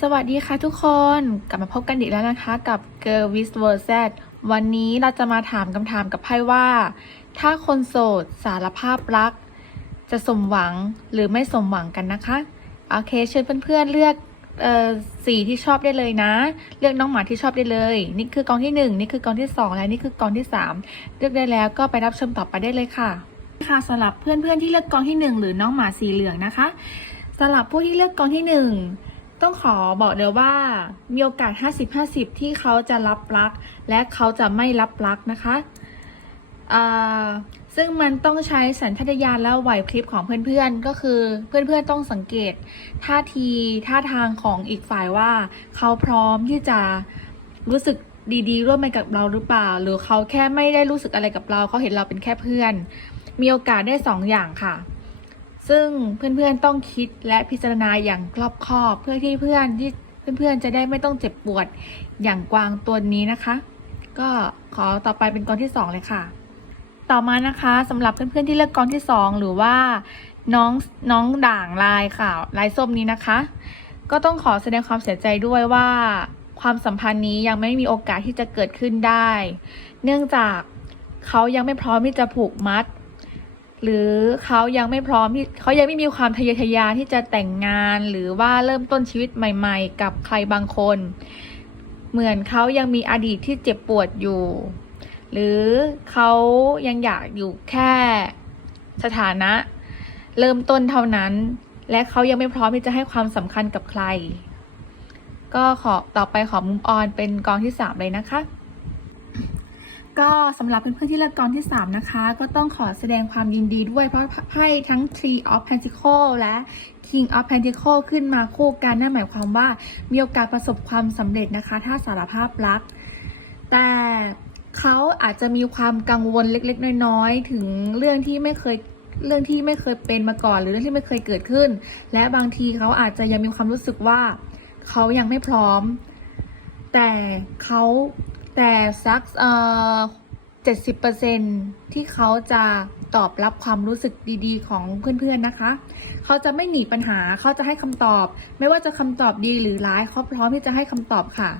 สวัสดีค่ะทุกคนกลับมาพบกันอีกแล้วนะคะกับ Girl with w o r d Z วันนี้เราจะมาถามคำถามกับไพ่ว่า ถ้าคนโสดสารภาพรัก จะสมหวังหรือไม่สมหวังกันนะคะ โอเคเชิญเพื่อนๆเลือกออสีที่ชอบได้เลยนะ เลือกน้องหมาที่ชอบได้เลย นี่คือกองที่หนึ่งนี่คือกองที่สองและนี่คือกองที่สามเลือกได้แล้วก็ไปรับชมต่อไปได้เลยค่ะค่ะสำหรับเพื่อนๆที่เลือกกองที่หนึ่งหรือน้องหมาสีเหลืองนะคะสำหรับผู้ที่เลือกกองที่หนึ่ง ต้องขอบอกเลยว่ามีโอกาส 50-50 ที่เขาจะรับรัก และเขาจะไม่รับรักนะคะซึ่งมันต้องใช้สัญชาตญาณและไหวพริบของเพื่อนๆ ก็คือเพื่อนๆต้องสังเกตท่าทีท่าทางของอีกฝ่ายว่า เขาพร้อมที่จะรู้สึกดีๆ ร่วมไปกับเราหรือเปล่า หรือเขาแค่ไม่ได้รู้สึกอะไรกับเราเขาเห็นเราเป็นแค่เพื่อน มีโอกาสได้สองอย่างค่ะ ซึ่งเพื่อนๆต้องคิดและพิจารณาอย่างรอบคอบเพื่อที่เพื่อนที่เพื่อนๆจะได้ไม่ต้องเจ็บปวดอย่างกวางตัวนี้นะคะ ก็ขอต่อไปเป็นกองที่สองเลยค่ะ ต่อมานะคะสำหรับเพื่อนๆที่เลือกกองที่สองหรือว่าน้องน้องด่างลายค่ะลายส้มนี้นะคะ ก็ต้องขอแสดงความเสียใจด้วยว่าความสัมพันธ์นี้ยังไม่มีโอกาสที่จะเกิดขึ้นได้ เนื่องจากเขายังไม่พร้อมที่จะผูกมัด หรือเขายังไม่พร้อมที่เขายังไม่มีความทะเยอทะยานที่จะแต่งงานหรือว่าเริ่มต้นชีวิตใหม่ ๆ กับใครบางคน เหมือนเขายังมีอดีตที่เจ็บปวดอยู่ หรือเขายังอยากอยู่แค่สถานะ เริ่มต้นเท่านั้น และเขายังไม่พร้อมที่จะให้ความสำคัญกับใคร ก็ขอต่อไปขอมุมออนเป็นกองที่สามเลยนะคะ ก็สำหรับเพื่อนๆที่เลือกกองที่ 3 นะคะ ก็ต้องขอแสดงความยินดีด้วยเพราะไพ่ทั้ง Tree of Pentacles และ King of Pentacles ขึ้นมาคู่กันนั่นหมายความว่ามีโอกาสประสบความสำเร็จนะคะ ถ้าสารภาพรัก แต่เขาอาจจะมีความกังวลเล็กๆ น้อยๆ ถึงเรื่องที่ไม่เคยเรื่องที่ไม่เคยเป็นมาก่อน หรือเรื่องที่ไม่เคยเกิดขึ้น และบางทีเขาอาจจะยังมีความรู้สึกว่า เขายังไม่พร้อม แต่เขา แต่สักเอ่อเจ็ดสิบเปอร์เซ็นที่เขาจะตอบรับความรู้สึกดีๆ ของเพื่อนๆนะคะ เขาจะไม่หนีปัญหาเขาจะให้คำตอบ ไม่ว่าจะคำตอบดีหรือร้ายเขาพร้อมที่จะให้คำตอบค่ะ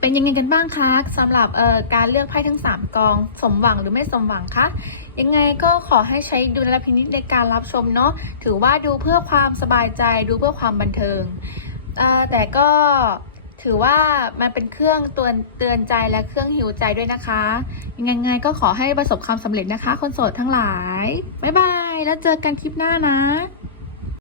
เป็นยังไงกันบ้างคะสำหรับเอ่อการเลือกไพ่ทั้ง 3 กอง สมหวังหรือไม่สมหวังคะยังไงก็ขอให้ใช้ดุลพินิจในการรับชมเนาะถือว่าดูเพื่อความสบายใจดูเพื่อความบันเทิงเอ่อแต่ก็ ถือว่ามันเป็นเครื่องเตือนเตือนใจและเครื่องหิวใจด้วยนะคะ ยังไงก็ขอให้ประสบความสำเร็จนะคะ คนโสดทั้งหลาย บ๊ายบาย แล้วเจอกันคลิปหน้านะ